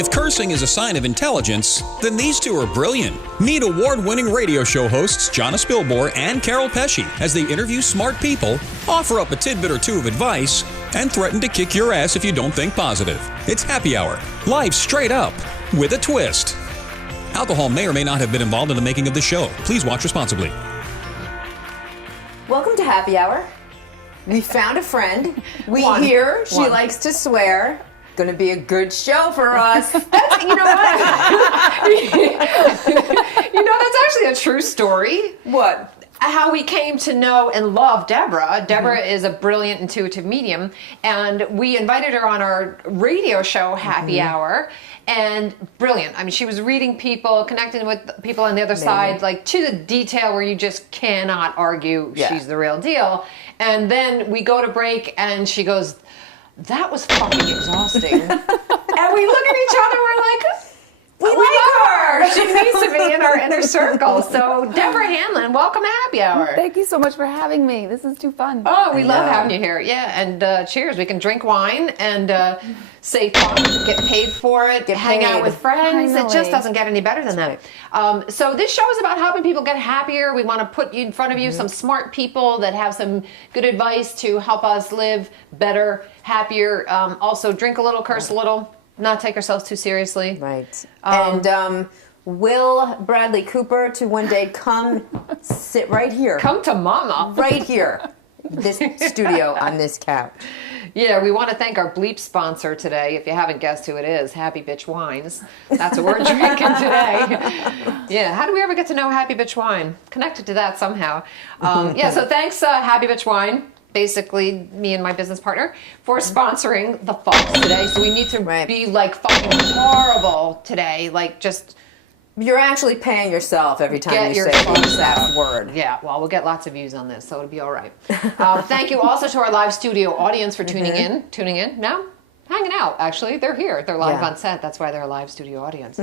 If cursing is a sign of intelligence, then these two are brilliant. Meet award-winning radio show hosts Jonna Spilbor and Carol Pesci as they interview smart people, offer up a tidbit or two of advice, and threaten to kick your ass if you don't think positive. It's Happy Hour, live straight up, with a twist. Alcohol may or may not have been involved in the making of this show. Please watch responsibly. Welcome to Happy Hour. We found a friend. We hear she likes to swear. Going to be a good show for us. That's, you know what? You know, that's actually a true story. What? How we came to know and love Deborah. Deborah is a brilliant intuitive medium, and we invited her on our radio show, Happy Hour, and brilliant. I mean, she was reading people, connecting with people on the other side, like to the detail where you just cannot argue she's the real deal. And then we go to break, and she goes, "That was fucking exhausting." And we look at each other, we're like, we like her. She needs to be in our inner circle. So, Deborah Hanlon, welcome to Happy Hour. Thank you so much for having me. This is too fun. Oh, we love having you here. Yeah, and cheers. We can drink wine and say fun, get paid for it, hang out with friends. It just doesn't get any better than that. So this show is about helping people get happier. We want to put in front of you some smart people that have some good advice to help us live better, happier. Also, drink a little, curse a little. Not take ourselves too seriously. Right. And will Bradley Cooper to one day come sit right here? Come to mama. Right here. This studio on this couch. Yeah, we want to thank our bleep sponsor today. If you haven't guessed who it is, Happy Bitch Wines. That's what we're drinking today. Yeah, how do we ever get to know Happy Bitch Wine? Connected to that somehow. So thanks, Happy Bitch Wine. Basically, me and my business partner, for sponsoring the Fox today. So we need to be like fucking horrible today. Like just... You're actually paying yourself every time you say that word. Yeah, well, we'll get lots of views on this, so it'll be all right. Thank you also to our live studio audience for tuning in. Tuning in? No? Hanging out, actually. They're here. They're live on set. That's why they're a live studio audience.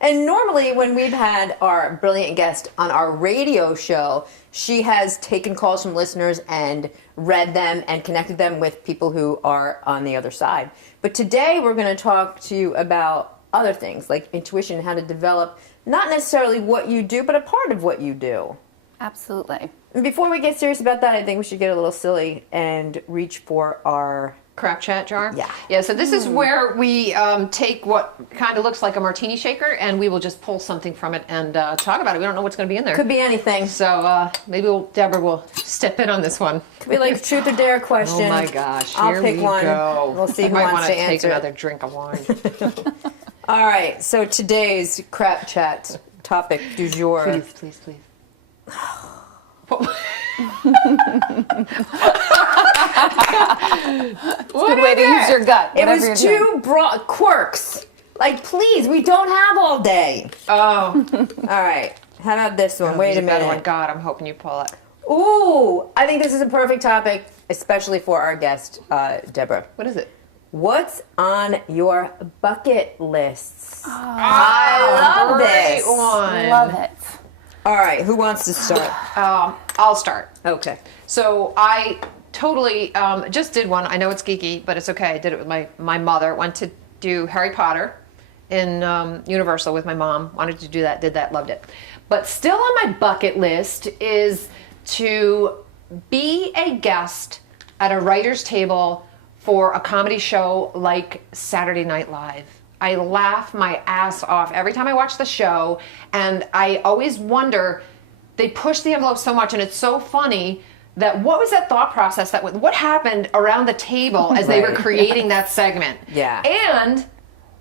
And normally when we've had our brilliant guest on our radio show, she has taken calls from listeners and read them and connected them with people who are on the other side. But today we're going to talk to you about other things like intuition, how to develop not necessarily what you do, but a part of what you do. Absolutely. And before we get serious about that, I think we should get a little silly and reach for our crap chat jar. Yeah. So this is where we take what kind of looks like a martini shaker, and we will just pull something from it and talk about it. We don't know what's going to be in there. Could be anything. So maybe Deborah will step in on this one. Could be like truth or dare question. Oh my gosh! I'll pick one. Go. We'll see who might wants to answer. Take another drink of wine. All right. So today's crap chat topic du jour. Please. Good way to use your gut. It was two broad quirks. Like, please, we don't have all day. Oh. All right. How about this one? Wait a minute. One. God, I'm hoping you pull it. Ooh, I think this is a perfect topic, especially for our guest, Deborah. What is it? What's on your bucket lists? Oh, I love this. One. Love it. All right, who wants to start? I'll start. Okay. So I totally just did one. I know it's geeky, but it's okay. I did it with my mother. Went to do Harry Potter in Universal with my mom. Wanted to do that, did that, loved it. But still on my bucket list is to be a guest at a writer's table for a comedy show like Saturday Night Live. I laugh my ass off every time I watch the show, and I always wonder, they push the envelope so much, and it's so funny that what was that thought process, what happened around the table as they were creating that segment? Yeah. And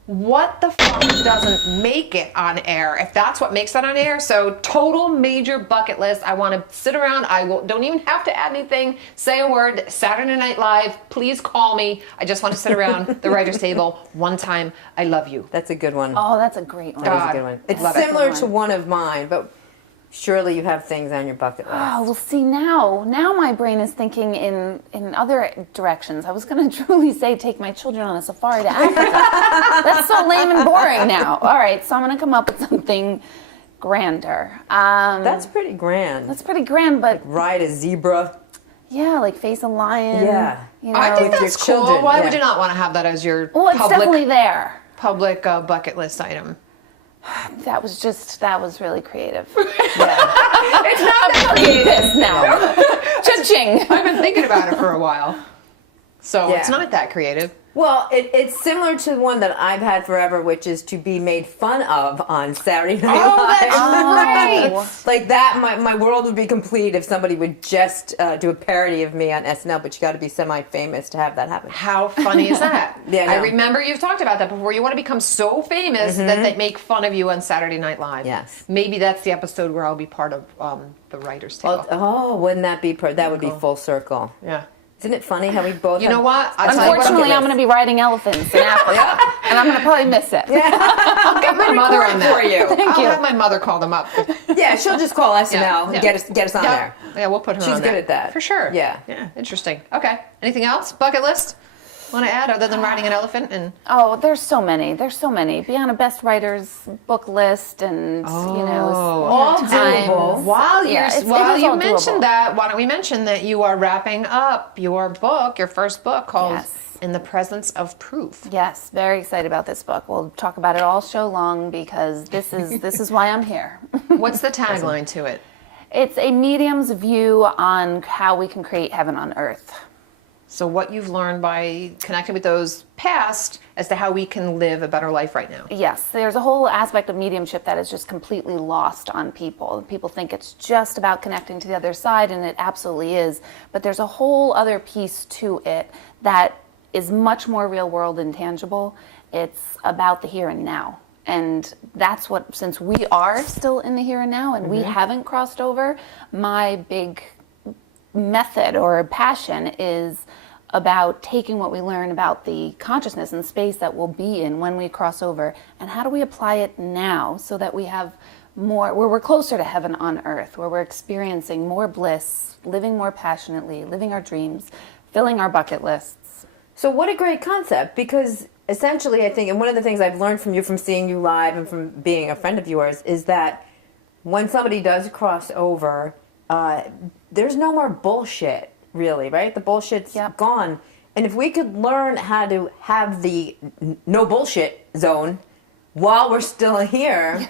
what the fuck doesn't make it on air, if that's what makes it on air? So total major bucket list. I want to sit around. Don't even have to add anything, say a word. Saturday Night Live, please call me. I just want to sit around the writer's table one time. I love you. That's a good one. Oh, that's a great one. That was a good one. It's similar to one of mine, but surely you have things on your bucket list. Oh, well, see, now my brain is thinking in other directions. I was going to truly say take my children on a safari to Africa. That's so lame and boring now. All right, so I'm going to come up with something grander. That's pretty grand. That's pretty grand, but... Ride a zebra. Yeah, like face a lion. Yeah. You know. I think With your that's cool. children, Why yeah. would you not want to have that as your Well, it's definitely there. public bucket list item? That was really creative. It's not I'm pissed now. Cha-ching. I've been thinking about it for a while. So Yeah. it's not that creative. Well, it's similar to one that I've had forever, which is to be made fun of on Saturday Night Live. Oh, that's right. Like that, my world would be complete if somebody would just do a parody of me on SNL, but you got to be semi-famous to have that happen. How funny is that? Yeah, I I know. remember you've talked about that before. You want to become so famous that they make fun of you on Saturday Night Live. Yes. Maybe that's the episode where I'll be part of the writer's table. Oh, wouldn't that be, that would be full circle. Yeah. Isn't it funny how we both You know what? I'll tell you what, Unfortunately, I'm going to be riding elephants in Africa, and I'm going to probably miss it. I'll get my mother on that. for you. Thank I'll you. have my mother call them up. Yeah, she'll just call SNL Yeah, and yeah. get us on Yeah. there. Yeah, we'll put her She's on good there. at that. For sure. Yeah. Yeah, interesting. Okay. Anything else? Bucket list? Want to add other than riding an elephant? And Oh, there's so many. Be on a best writers book list, and you know, All times. doable. While Yeah, you're it while is you all doable. mentioned that, why don't we mention that you are wrapping up your book, your first book called Yes. In the Presence of Proof. Yes, very excited about this book. We'll talk about it all show long because this is why I'm here. What's the tagline to it? It's a medium's view on how we can create heaven on earth. So what you've learned by connecting with those past as to how we can live a better life right now. Yes, there's a whole aspect of mediumship that is just completely lost on people. People think it's just about connecting to the other side, and it absolutely is. But there's a whole other piece to it that is much more real world and tangible. It's about the here and now. And that's what, since we are still in the here and now and we haven't crossed over, my big method or passion is about taking what we learn about the consciousness and space that we'll be in when we cross over, and how do we apply it now so that we have more, where we're closer to heaven on earth, where we're experiencing more bliss, living more passionately, living our dreams, filling our bucket lists. So what a great concept, because essentially I think, and one of the things I've learned from you, from seeing you live and from being a friend of yours, is that when somebody does cross over, there's no more bullshit, really, right? The bullshit's gone. And if we could learn how to have the no bullshit zone while we're still here,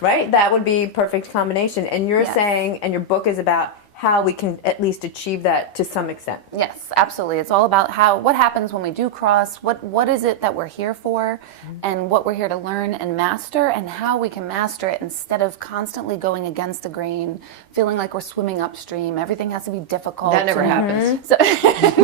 right? That would be a perfect combination. And you're saying, and your book is about how we can at least achieve that to some extent. Yes, absolutely. It's all about what happens when we do cross, what is it that we're here for, and what we're here to learn and master, and how we can master it instead of constantly going against the grain, feeling like we're swimming upstream. Everything has to be difficult. That never happens. So,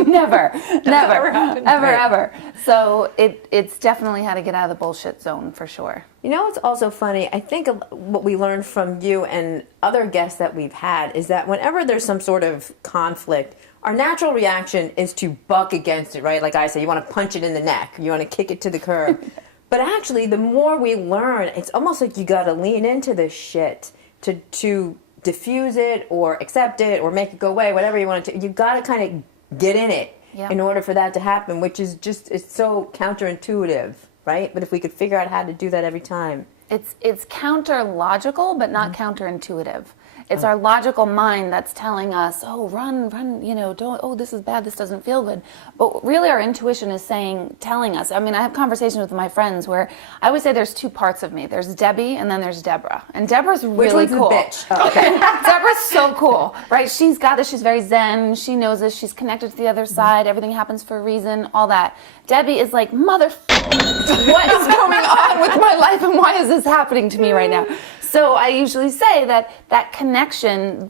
never, never happened. ever. So it's definitely how to get out of the bullshit zone for sure. You know what's also funny? I think what we learned from you and other guests that we've had is that whenever there's some sort of conflict, our natural reaction is to buck against it, right? Like I said, you want to punch it in the neck, you want to kick it to the curb. But actually, the more we learn, it's almost like you got to lean into this shit to diffuse it or accept it or make it go away, whatever you want to. You got to kind of get in it in order for that to happen, which is just, it's so counterintuitive. Right? But if we could figure out how to do that every time. It's counter-logical, but not counterintuitive. It's our logical mind that's telling us, oh, run, don't, oh, this is bad, this doesn't feel good. But really our intuition is telling us. I mean, I have conversations with my friends where I always say there's two parts of me. There's Debbie and then there's Deborah. And Deborah's really cool. Which one's the bitch? Oh, okay. Deborah's so cool, right? She's got this, she's very zen, she knows this, she's connected to the other side, everything happens for a reason, all that. Debbie is like, what is going on with my life and why is this happening to me right now? So I usually say that connection,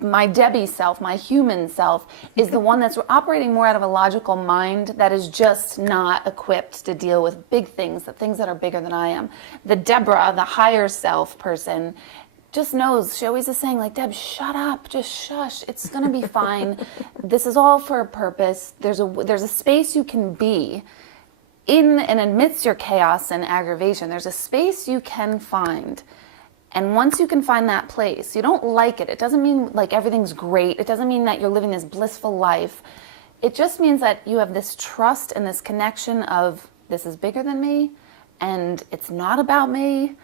my Debbie self, my human self, is the one that's operating more out of a logical mind that is just not equipped to deal with big things, the things that are bigger than I am. The Deborah, the higher self person, just knows. She always is saying, like, Deb, shut up, just shush. It's gonna be fine. This is all for a purpose. There's a space you can be in and amidst your chaos and aggravation. There's a space you can find. And once you can find that place, you don't like it. It doesn't mean like everything's great. It doesn't mean that you're living this blissful life. It just means that you have this trust and this connection of this is bigger than me and it's not about me.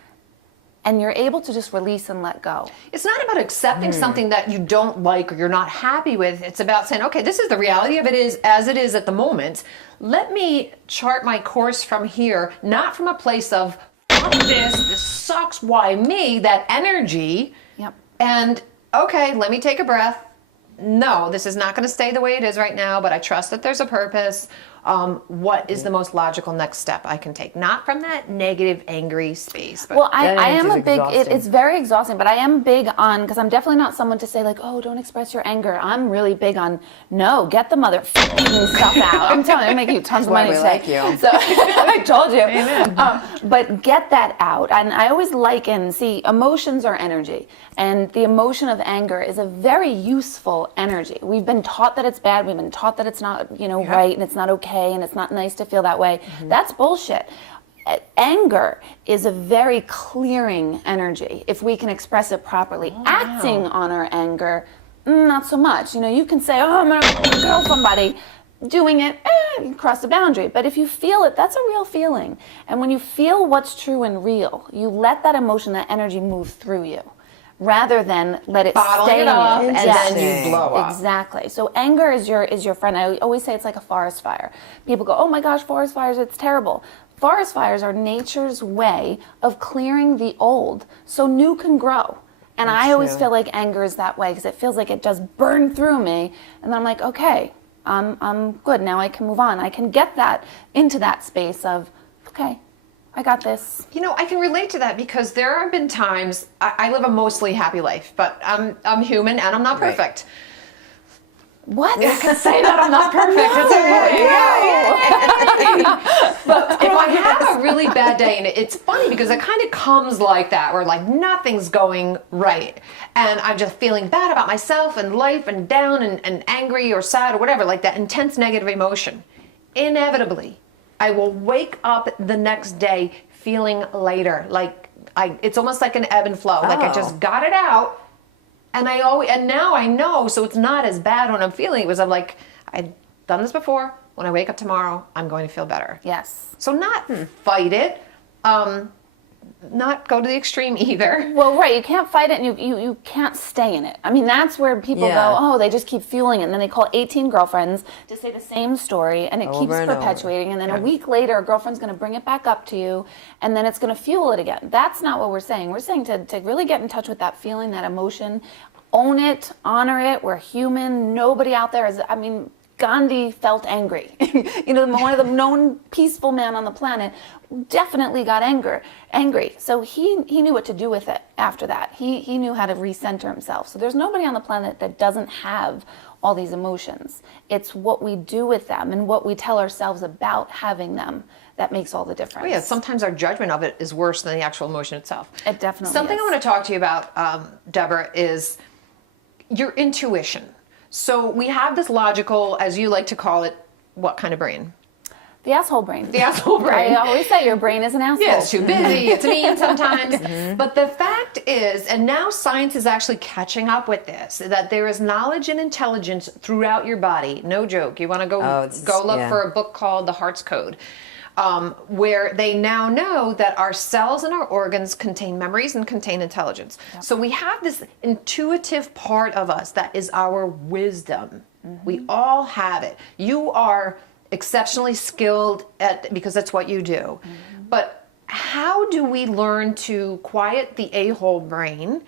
and you're able to just release and let go. It's not about accepting something that you don't like or you're not happy with. It's about saying, okay, this is the reality of it is as it is at the moment. Let me chart my course from here, not from a place of, fuck this sucks, why me, that energy. Yep. And, okay, let me take a breath. No, this is not going to stay the way it is right now, but I trust that there's a purpose. What is the most logical next step I can take? Not from that negative, angry space. But Well, I am a big, exhausting. it's very exhausting, but I am big on, because I'm definitely not someone to say like, oh, don't express your anger. I'm really big on, no, get the motherfucking stuff out. I'm telling you, I'm making you tons of why money we today. like you. So I told you. Amen. But get that out. And I always liken, see, emotions are energy. And the emotion of anger is a very useful energy. We've been taught that it's bad. We've been taught that it's not, right, and it's not okay, and it's not nice to feel that way. That's bullshit. Anger is a very clearing energy if we can express it properly. Acting on our anger, not so much. You can say, oh, I'm gonna kill somebody. Doing it, you cross the boundary. But if you feel it, that's a real feeling. And when you feel what's true and real, you let that emotion, that energy move through you, rather than let it Bottle stay it in up you. and Yes. then you blow up. Exactly. So anger is your friend. I always say it's like a forest fire. People go, oh my gosh, forest fires, it's terrible. Forest fires are nature's way of clearing the old so new can grow. And I always feel like anger is that way because it feels like it just burned through me. And then I'm like, okay, I'm good. Now I can move on. I can get that into that space of, okay, I got this. I can relate to that because there have been times I live a mostly happy life, but I'm human and I'm not perfect. What? I can say that I'm not perfect. It's okay. But if I have a really bad day, and it's funny because it kind of comes like that, where like nothing's going right, and I'm just feeling bad about myself and life and down and angry or sad or whatever, like that intense negative emotion. Inevitably, I will wake up the next day feeling lighter. Like it's almost like an ebb and flow. Like I just got it out. And now I know, so it's not as bad when I'm feeling it. I'm like, I've done this before. When I wake up tomorrow, I'm going to feel better. Yes. So not fight it, not go to the extreme either. Well, right, you can't fight it and you can't stay in it. I mean, that's where people go, oh, they just keep fueling it. And then they call 18 girlfriends to say the same story and it keeps perpetuating. And then a week later, a girlfriend's going to bring it back up to you and then it's going to fuel it again. That's not what we're saying. We're saying to really get in touch with that feeling, that emotion, own it, honor it. We're human. Nobody out there is, Gandhi felt angry. One of the known peaceful men on the planet definitely got angry. So he knew what to do with it after that. He knew how to recenter himself. So there's nobody on the planet that doesn't have all these emotions. It's what we do with them and what we tell ourselves about having them that makes all the difference. Oh yeah, sometimes our judgment of it is worse than the actual emotion itself. It definitely Something is. I want to talk to you about, Deborah, is your intuition. So we have this logical, as you like to call it, what kind of brain? The asshole brain. The asshole brain. I always say your brain is an asshole. Yeah, it's too busy, it's mean sometimes. But the fact is, and now science is actually catching up with this, that there is knowledge and intelligence throughout your body. No joke. You want to go look for a book called The Heart's Code. Where they now know that our cells and our organs contain memories and contain intelligence. Yep. So we have this intuitive part of us that is our wisdom. We all have it. You are exceptionally skilled at, because that's what you do. But how do we learn to quiet the a-hole brain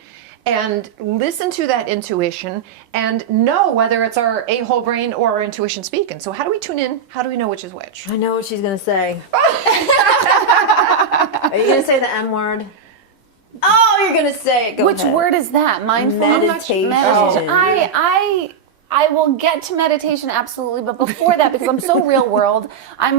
and listen to that intuition and know whether it's our a-hole brain or our intuition speaking? So how do we tune in? How do we know which is which? I know what she's going to say. Are you going to say the M word? Oh, you're going to say it. Go Which ahead. word is that? Mindfulness? Meditation. I will get to meditation, absolutely, but before that, because I'm so real world, I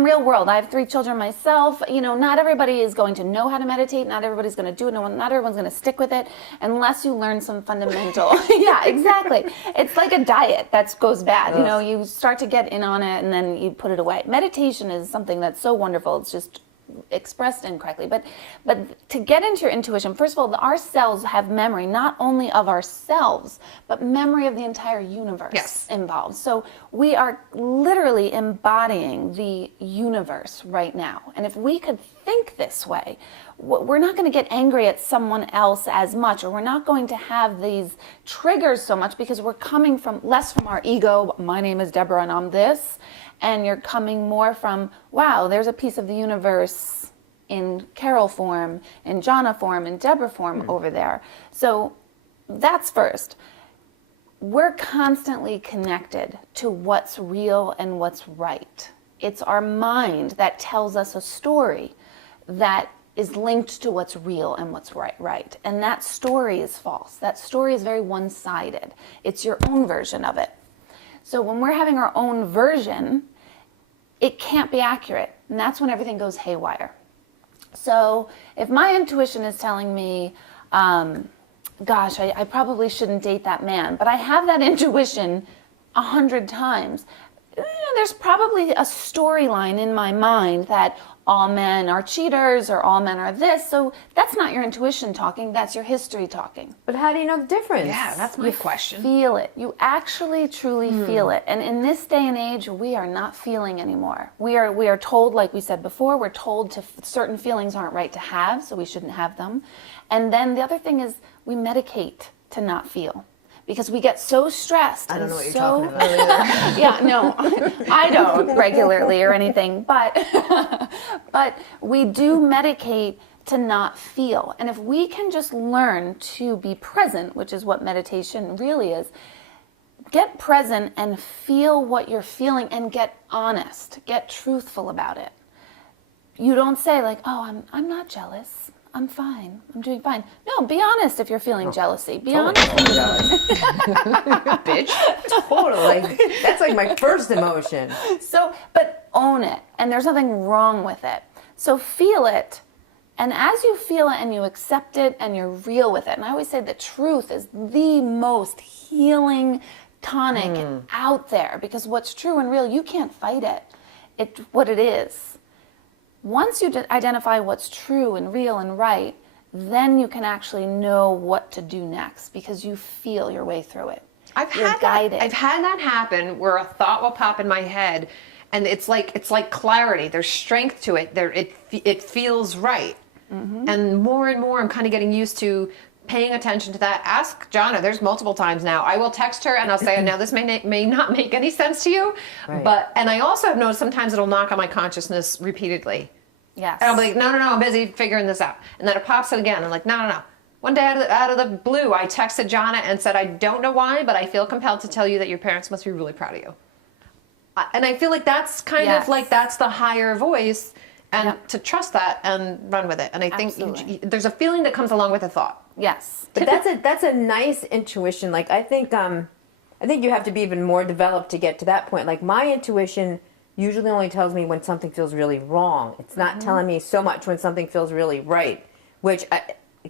have 3 children myself. Not everybody is going to know how to meditate. Not everybody's going to do it. Not everyone's going to stick with it unless you learn some fundamental. Yeah, exactly. It's like a diet that goes bad. You start to get in on it and then you put it away. Meditation is something that's so wonderful. It's just expressed incorrectly. But to get into your intuition, first of all, our cells have memory not only of ourselves, but memory of the entire universe involved. So we are literally embodying the universe right now. And if we could think this way, we're not going to get angry at someone else as much, or we're not going to have these triggers so much, because we're coming from less from our ego. My name is Deborah and I'm this. And you're coming more from, wow, there's a piece of the universe in Carol form, in Jonna form, in Deborah form over there. So that's first. We're constantly connected to what's real and what's right. It's our mind that tells us a story that is linked to what's real and what's right. And that story is false. That story is very one-sided. It's your own version of it. So when we're having our own version, it can't be accurate. And that's when everything goes haywire. So if my intuition is telling me, gosh, I probably shouldn't date that man, but I have that intuition 100 times, there's probably a storyline in my mind that all men are cheaters or all men are this. So that's not your intuition talking, that's your history talking. But how do you know the difference? Yeah, that's my question. Feel it. You actually truly feel it. And in this day and age, we are not feeling anymore. We are told, like we said before, we're told certain feelings aren't right to have, so we shouldn't have them. And then the other thing is we medicate to not feel. Because we get so stressed. I don't know what you're talking about. Yeah, no, I don't regularly or anything, but we do medicate to not feel. And if we can just learn to be present, which is what meditation really is, get present and feel what you're feeling and get honest, get truthful about it. You don't say like, oh, I'm not jealous. I'm fine. I'm doing fine. No, be honest if you're feeling jealousy. Be honest. Bitch. Totally. That's like my first emotion. So, but own it. And there's nothing wrong with it. So feel it. And as you feel it and you accept it and you're real with it. And I always say the truth is the most healing tonic out there. Because what's true and real, you can't fight it. It's what it is. Once you identify what's true and real and right, then you can actually know what to do next because you feel your way through it. I've had that happen where a thought will pop in my head, and it's like clarity. There's strength to it. It feels right, and more I'm kind of getting used to paying attention to that. Ask Jonna. There's multiple times now. I will text her and I'll say, now this may not make any sense to you, and I also have noticed sometimes it'll knock on my consciousness repeatedly. Yes. And I'll be like, no, I'm busy figuring this out. And then it pops in again. I'm like, no. One day out of the blue, I texted Jonna and said, I don't know why, but I feel compelled to tell you that your parents must be really proud of you. And I feel like that's kind of like, that's the higher voice, and to trust that and run with it. And I think there's a feeling that comes along with a thought. Yes. But that's a nice intuition. Like, I think you have to be even more developed to get to that point. Like, my intuition usually only tells me when something feels really wrong. It's not telling me so much when something feels really right. Which,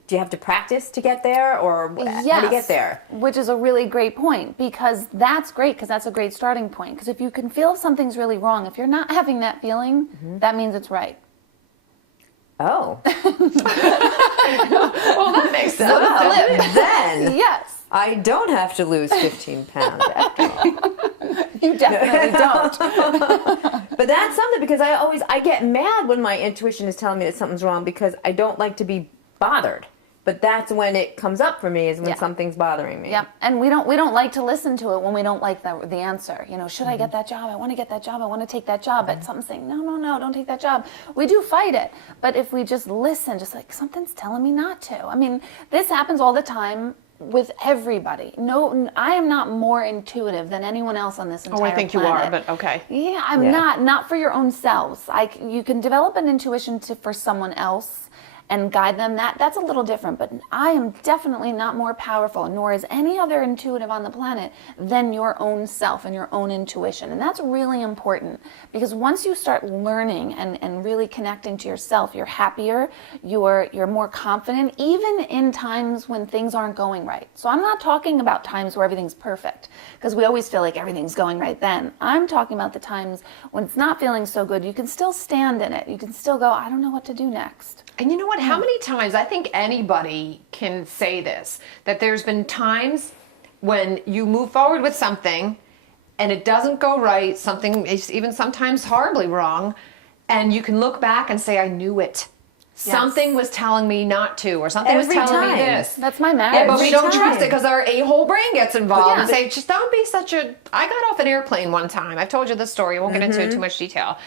do you have to practice to get there, or how do you get there? Which is a really great point, because that's great, because that's a great starting point. Because if you can feel something's really wrong, if you're not having that feeling, that means it's right. Oh. Well, that makes sense. Then Yes. I don't have to lose 15 pounds after all. You definitely don't. But that's something, because I get mad when my intuition is telling me that something's wrong, because I don't like to be bothered. But that's when it comes up for me, is when something's bothering me. Yeah, and we don't like to listen to it when we don't like the answer. You know, should I get that job? I want to get that job. I want to take that job. But something's saying, no, don't take that job. We do fight it. But if we just listen, just like, something's telling me not to. I mean, this happens all the time with everybody. No, I am not more intuitive than anyone else on this entire planet. I think you are, but okay. Yeah, I'm not for your own selves. You can develop an intuition for someone else, and guide them, that's a little different. But I am definitely not more powerful, nor is any other intuitive on the planet, than your own self and your own intuition. And that's really important, because once you start learning and really connecting to yourself, you're happier, you're more confident, even in times when things aren't going right. So I'm not talking about times where everything's perfect, because we always feel like everything's going right then. I'm talking about the times when it's not feeling so good. You can still stand in it. You can still go, I don't know what to do next. And you know what? How many times, I think anybody can say this, that there's been times when you move forward with something and it doesn't go right, something is even sometimes horribly wrong, and you can look back and say, I knew it. Yes. Something was telling me not to, or something was telling me this. That's my marriage. Yeah, but we don't Every trust it time. because our a-hole brain gets involved Yeah. and say, just don't be such a... I got off an airplane one time. I've told you this story. I won't get into it too much detail.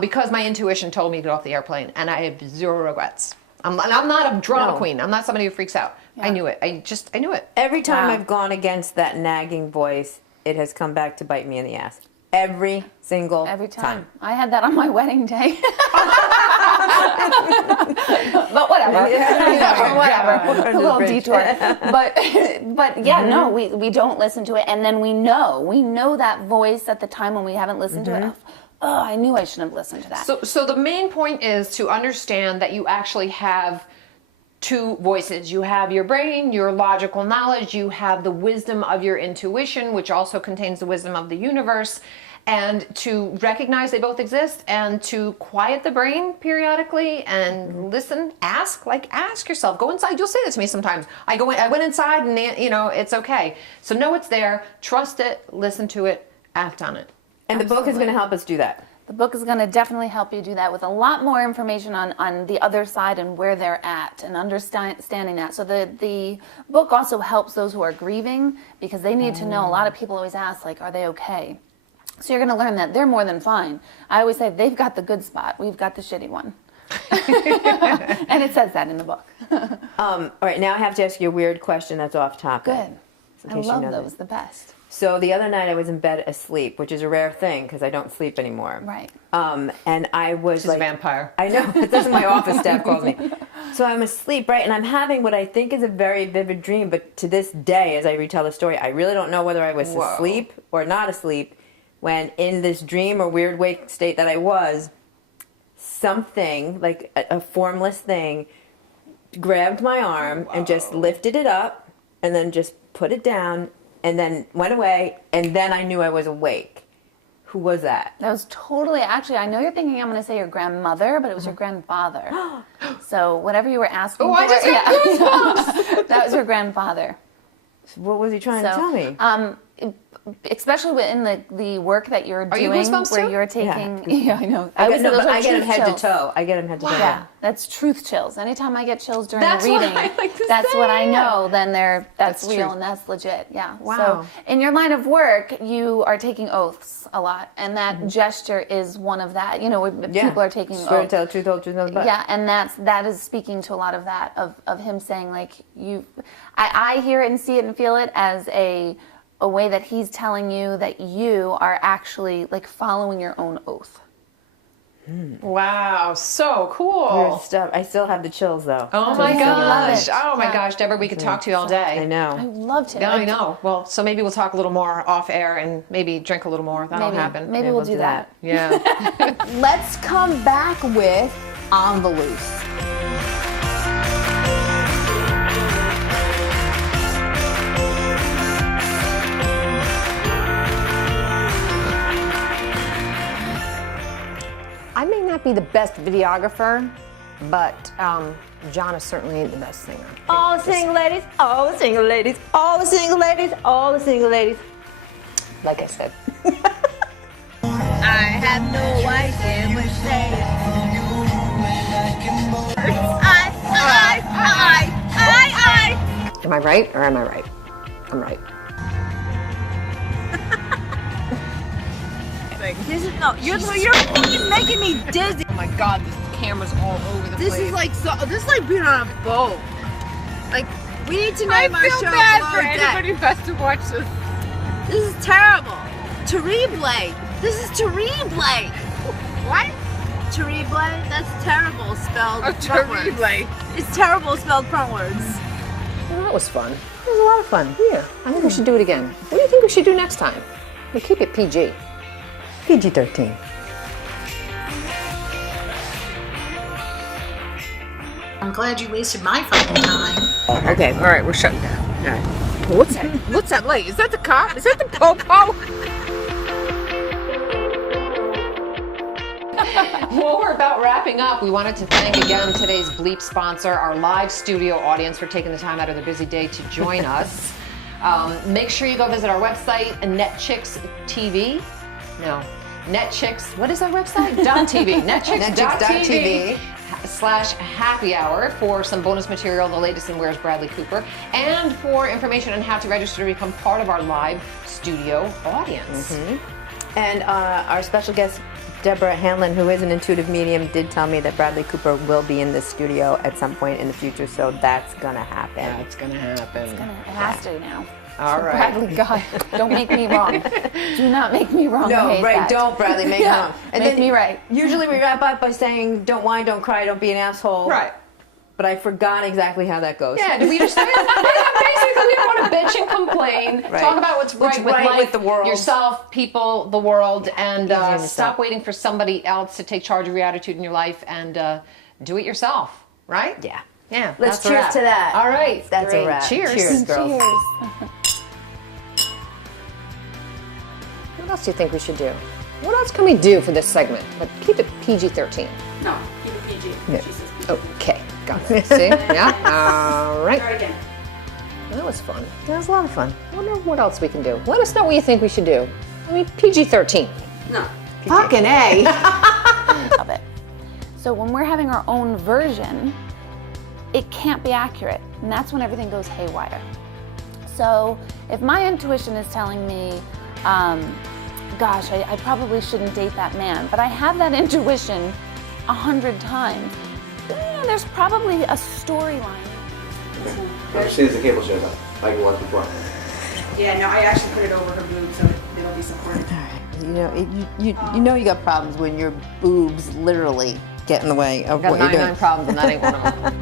Because my intuition told me to get off the airplane, and I have zero regrets. I'm not a drama queen. I'm not somebody who freaks out. I knew it. I knew it. Every time Wow. I've gone against that nagging voice, it has come back to bite me in the ass. Every single Every time. I had that on my wedding day. But whatever. Whatever. A little detour. But yeah, no, we don't listen to it. And then we know that voice at the time when we haven't listened to it. Oh, I knew I shouldn't have listened to that. So the main point is to understand that you actually have two voices. You have your brain, your logical knowledge, you have the wisdom of your intuition, which also contains the wisdom of the universe, and to recognize they both exist and to quiet the brain periodically and listen, ask yourself, go inside. You'll say this to me sometimes. I went inside and it's okay. So know it's there, trust it, listen to it, act on it. And the book is going to help us do that. The book is going to definitely help you do that with a lot more information on the other side and where they're at and understanding that. So the book also helps those who are grieving, because they need to know. A lot of people always ask, like, are they okay? So you're going to learn that they're more than fine. I always say they've got the good spot. We've got the shitty one. And it says that in the book. All right, now I have to ask you a weird question that's off topic. Good. In I case you love know those, that. the best. So the other night I was in bed asleep, which is a rare thing because I don't sleep anymore. Right. And I was She's a like, vampire. I know. That's what my office staff calls me. So I'm asleep, right? And I'm having what I think is a very vivid dream. But to this day, as I retell the story, I really don't know whether I was asleep or not asleep. When in this dream or weird wake state that I was, something, like a formless thing, grabbed my arm and just lifted it up and then just put it down and then went away. And then I knew I was awake. Who was that? That was totally, actually, I know you're thinking I'm going to say your grandmother, but it was your grandfather. So whatever you were asking for, I just got that was your grandfather. What was he trying to tell me? Especially within the work that you're you doing, goosebumps where too? you're taking, yeah, I know. I always say those are get him truth head chills. to toe. I get him head to toe. Yeah, that's truth chills. Anytime I get chills during That's a what reading, I like to that's say, what I yeah. know. Then that's That's real true. and that's legit. Yeah. Wow. So in your line of work, you are taking oaths a lot, and that gesture is one of that. You know, where people are taking Swear to oaths. tell the truth, whole truth, nothing but. Yeah, and that is speaking to a lot of that of him saying, like, I hear it and see it and feel it as a way that he's telling you that you are actually like following your own oath. Wow, so cool. Weird stuff. I still have the chills though. Oh my love gosh. it. Oh my Yeah. gosh, Deborah, we could talk to you all day. I know. I loved it. Yeah, I know. Well, so maybe we'll talk a little more off air and maybe drink a little more. That'll happen. Maybe we'll do that. Yeah. Let's come back with On the Loose. I may not be the best videographer, but John is certainly the best singer. All the single ladies, all the single ladies, all the single ladies, all the single ladies. Like I said. I have no idea what to say. Am I right or am I right? I'm right. This is you're fucking making me dizzy. Oh my God, the camera's all over the place. This is like being on a boat. Like we need to name our show Below Deck. who has to watch this. This is terrible. Terrible. This is terrible. What? terrible? That's terrible spelled frontwards. Terrible. It's terrible spelled frontwards. Well, that was fun. It was a lot of fun. Yeah. I think we should do it again. What do you think we should do next time? We keep it PG. PG-13. I'm glad you wasted my fucking time. Okay, all right, we're shutting down. All right. What's that? What's that light? Is that the cop? Is that the popo? Well, we're about wrapping up. We wanted to thank again today's Bleep sponsor, our live studio audience, for taking the time out of their busy day to join us. Make sure you go visit our website, NetChicks TV. No, NetChicks. What is our website? .tv. NetChicks.tv. /happy hour for some bonus material, the latest in Where's Bradley Cooper, and for information on how to register to become part of our live studio audience. And our special guest, Deborah Hanlon, who is an intuitive medium, did tell me that Bradley Cooper will be in this studio at some point in the future, so that's gonna happen. That's gonna happen. It has to now. All right. Bradley, God, don't make me wrong. Do not make me wrong. I No, hate right, that. don't, Bradley, make me wrong. And Make then me right. Usually we wrap up by saying, don't whine, don't cry, don't be an asshole. Right. But I forgot exactly how that goes. Yeah, do we just basically we don't want to bitch and complain. Right. Talk about what's right, with right life, with the world. yourself, people, the world, and yourself. stop waiting for somebody else to take charge of your attitude in your life and do it yourself. Right? Yeah. Yeah. Let's that's a cheers wrap. to that. All right. That's a great. wrap. Cheers. Cheers, girls. Cheers. What else do you think we should do? What else can we do for this segment? But keep it PG-13. No, keep it PG. Yeah. She says PG. Okay, got it. See? Yeah. All right. Try again. That was fun. That was a lot of fun. I wonder what else we can do. Let us know what you think we should do. I mean, PG-13. No. Fucking A. Love it. So when we're having our own version, it can't be accurate, and that's when everything goes haywire. So if my intuition is telling me, gosh, I probably shouldn't date that man, but I have that intuition 100 times, there's probably a storyline. I've seen the cable shows like it was before. Yeah, no, I actually put it over her boobs so it'll be supported. You know you got problems when your boobs literally get in the way of Got what you're 99 doing. problems, and that ain't one of them.